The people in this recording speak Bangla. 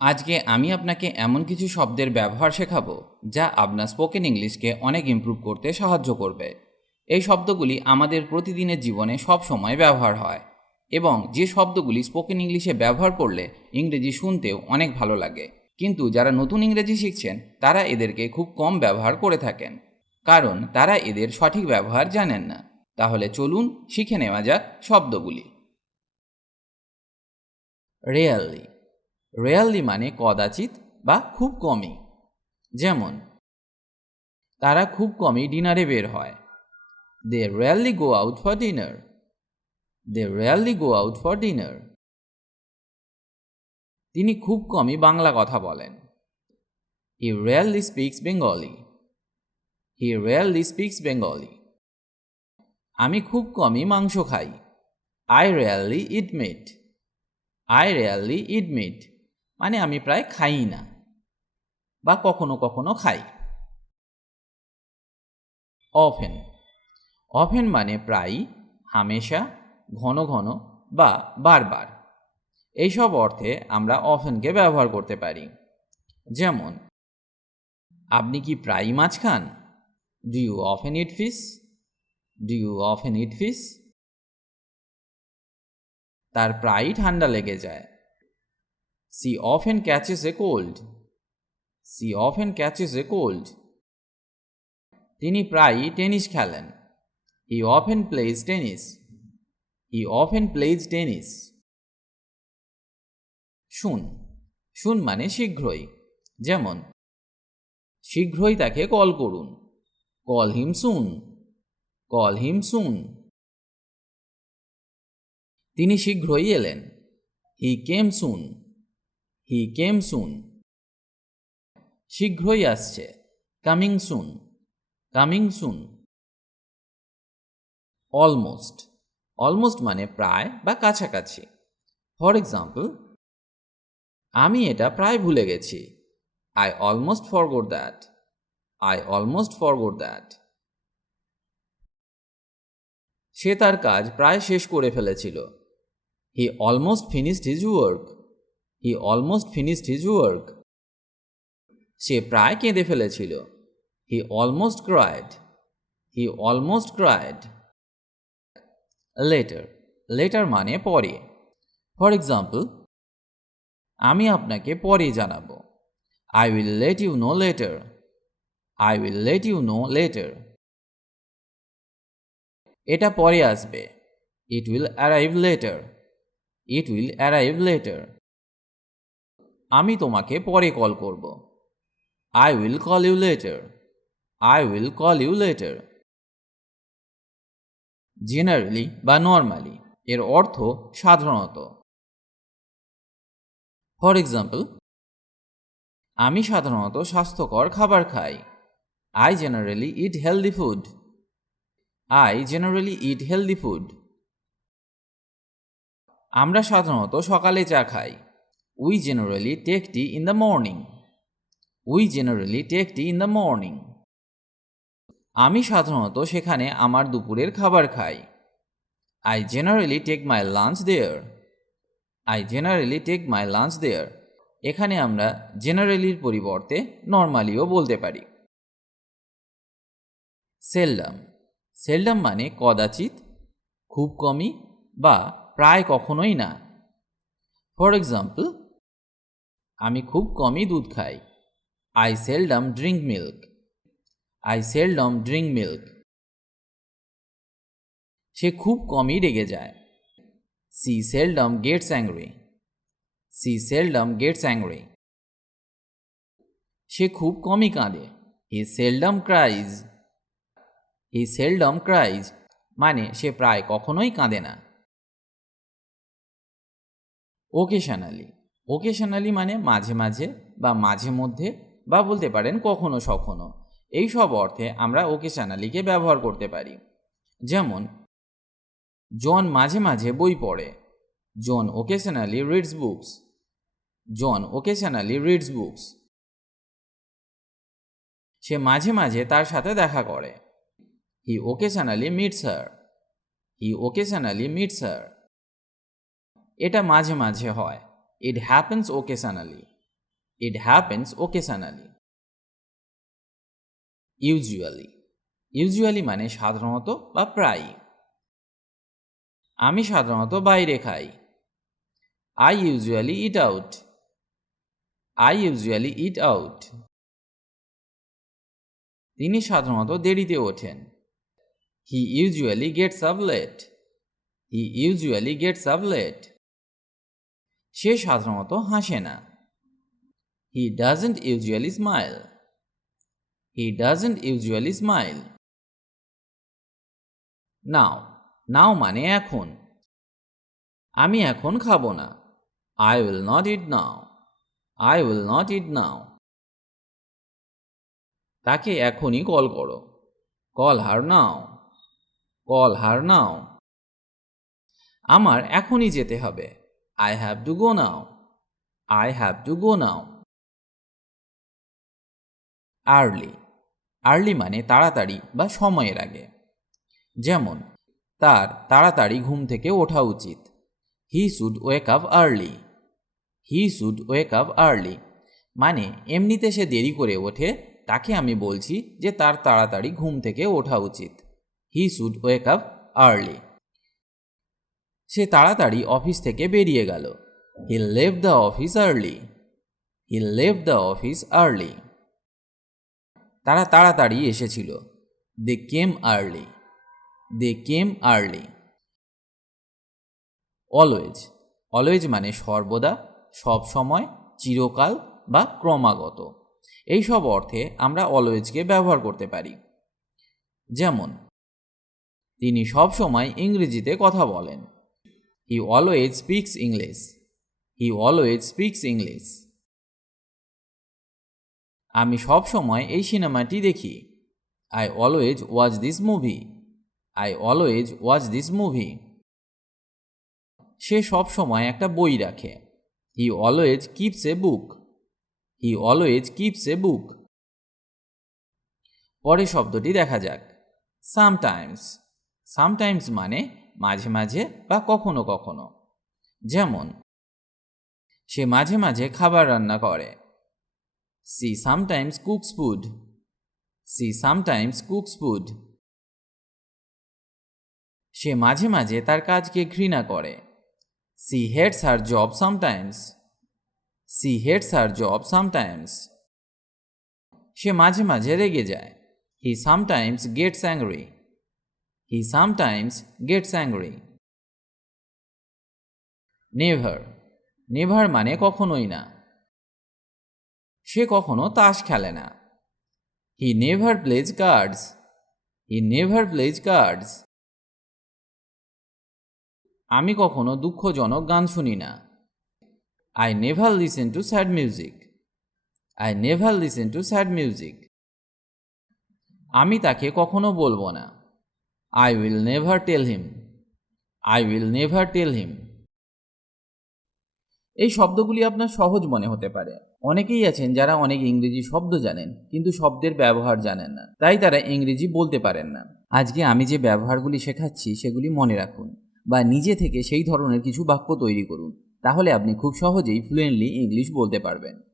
আজকে আমি আপনাকে এমন কিছু শব্দের ব্যবহার শেখাবো যা আপনার স্পোকেন ইংলিশকে অনেক ইমপ্রুভ করতে সাহায্য করবে। এই শব্দগুলি আমাদের প্রতিদিনের জীবনে সব সময় ব্যবহার হয় এবং যে শব্দগুলি স্পোকেন ইংলিশে ব্যবহার করলে ইংরেজি শুনতেও অনেক ভালো লাগে, কিন্তু যারা নতুন ইংরেজি শিখছেন তারা এদেরকে খুব কম ব্যবহার করে থাকেন, কারণ তারা এদের সঠিক ব্যবহার জানেন না। তাহলে চলুন শিখে নেওয়া যাক শব্দগুলি। রেয়ারলি। রেয়ারলি মানে কদাচিৎ বা খুব কমই। যেমন, তারা খুব কমই ডিনারে বের হয়। They rarely go out for dinner. They rarely go out for dinner. তিনি খুব কমই বাংলা কথা বলেন। He rarely speaks Bengali. He rarely speaks Bengali. আমি খুব কমই মাংস খাই। I rarely eat meat. I rarely eat meat মানে আমি প্রায় খাই না বা কখনো কখনো খাই। অফেন। অফেন মানে প্রায়ই, হামেশা, ঘন ঘন বা বারবার। এইসব অর্থে আমরা অফেনকে ব্যবহার করতে পারি। যেমন, আপনি কি প্রায়ই মাছ খান? Do you often eat fish? Do you often eat fish? তার প্রায়ই ঠান্ডা লেগে যায়। She often catches a cold. She often catches a cold. তিনি প্রায়ই টেনিস খেলেন। He often plays tennis. He often plays tennis. Soon. Soon মানে শীঘ্রই। যেমন, শীঘ্রই তাকে কল করুন। Call him soon. Call him soon. তিনি শীঘ্রই এলেন। হি কেম সুন। হি কেম সুন। শীঘ্রই আসছে। Coming soon. Coming soon. Almost. Almost মানে প্রায় বা কাছাকাছি। ফর এক্সাম্পল, আমি এটা প্রায় ভুলে গেছি। I almost forgot that. I almost forgot that. সে তার কাজ প্রায় শেষ করে ফেলেছিল। He almost finished his work. He almost finished his work. সে প্রায় কেঁদে ফেলেছিল। He almost cried. He almost cried. Later. Later মানে পরে। ফর এক্সাম্পল, আমি আপনাকে পরে জানাবো। I will let you know later. I will let you know later. এটা পরে আসবে। It will arrive later. It will arrive later. আমি তোমাকে পরে কল করব। I will call you later. I will call you later. Generally বা নর্মালি এর অর্থ সাধারণত। ফর এক্সাম্পল, আমি সাধারণত স্বাস্থ্যকর খাবার খাই। I generally eat healthy food. I generally eat healthy food. আমরা সাধারণত সকালে চা খাই। We generally take tea in the morning. We generally take tea in the morning. আমি সাধারণত সেখানে আমার দুপুরের খাবার খাই। I generally take my lunch there. I generally take my lunch there. এখানে আমরা জেনারেলির পরিবর্তে নর্মালিও বলতে পারি। সেলডাম। সেলডাম মানে কদাচিৎ, খুব কমই বা প্রায় কখনোই না। ফর এক্সাম্পল, আমি খুব কমই দুধ খাই। I seldom drink milk. I seldom drink milk. সে খুব কমই রেগে যায়। She seldom gets angry. She seldom gets angry. সে খুব কমই কাঁদে। He seldom cries. He seldom cries মানে সে প্রায় কখনোই কাঁদে না। ওকেশনালি। ওকেশনালি মানে মাঝে মাঝে বা মাঝে মধ্যে বা বলতে পারেন কখনো সখনো। এই সব অর্থে আমরা ওকেশনালিকে ব্যবহার করতে পারি। যেমন, জন মাঝে মাঝে বই পড়ে। জন ওকেশনালি রিডস বুকস। জন ওকেশনালি রিডস বুকস। সে মাঝে মাঝে তার সাথে দেখা করে। হি ওকেশনালি মিটস হার। হি ওকেশনালি মিটস হার। এটা মাঝে মাঝে হয়। It happens occasionally. It happens occasionally. Usually. Usually মানে সাধারণত বা প্রায়ই। আমি সাধারণত বাইরে খাই। I usually eat out. I usually eat out. তিনি সাধারণত দেরিতে ওঠেন। He usually gets up late. He usually gets up late. সে সাধারণত হাসে না। He doesn't usually smile. He doesn't usually smile. Now. Now মানে এখন। আমি এখন খাবো না। I will not eat now. I will not eat now. তাকে এখনই কল করো। Call her now. Call her now. আমার এখনই যেতে হবে। I have to go now. I have to go now. Early. Early মানে তাড়াতাড়ি বা সময়ের আগে। যেমন তার তাড়াতাড়ি ঘুম থেকে ওঠা উচিত। He should wake up early. He should wake up early. মানে এমনিতে সে দেরি করে ওঠে, তাকে আমি বলছি যে তার তাড়াতাড়ি ঘুম থেকে ওঠা উচিত। He should wake up early. সে তাড়াতাড়ি অফিস থেকে বেরিয়ে গেল। He left the office early. He left the office early. তারা তাড়াতাড়ি এসেছিল। They came early. They came early. Always. Always মানে সর্বদা, সব সময়, চিরকাল বা ক্রমাগত। এই সব অর্থে আমরা অলওয়েজকে ব্যবহার করতে পারি। যেমন তিনি সব সময় ইংরেজিতে কথা বলেন। He always speaks English. He always speaks English. আমি সব সময় এই সিনেমাটি দেখি। I always watch this movie. I always watch this movie. সে সব সময় একটা বই রাখে। He always keeps a book. He always keeps a book. পরের শব্দটি দেখা যাক। Sometimes. Sometimes মানে মাঝে মাঝে বা কখনো কখনো। যেমন সে মাঝে মাঝে খাবার রান্না করে। She sometimes cooks food. She sometimes cooks food. সে মাঝে মাঝে তার কাজকে ঘৃণা করে। She hates her job sometimes. She hates her job sometimes. সে মাঝে মাঝে রেগে যায়। He sometimes gets angry. He sometimes gets angry. Never. Never মানে কখনোই না। সে কখনো তাস খেলে না। He never plays cards. He never plays cards. আমি কখনো দুঃখজনক গান শুনি না। I never listen to sad music. I never listen to sad music. আমি তাকে কখনো বলবো না। I will never tell him. I will never tell him. এই শব্দগুলি আপনার সহজ মনে হতে পারে। অনেকেই আছেন যারা অনেক ইংরেজি শব্দ জানেন কিন্তু শব্দের ব্যবহার জানেন না, তাই তারা ইংরেজি বলতে পারেন না। আজকে আমি যে ব্যবহারগুলি শেখাচ্ছি সেগুলি মনে রাখুন বা নিজে থেকে সেই ধরনের কিছু বাক্য তৈরি করুন, তাহলে আপনি খুব সহজেই ফ্লুয়েন্টলি ইংলিশ বলতে পারবেন।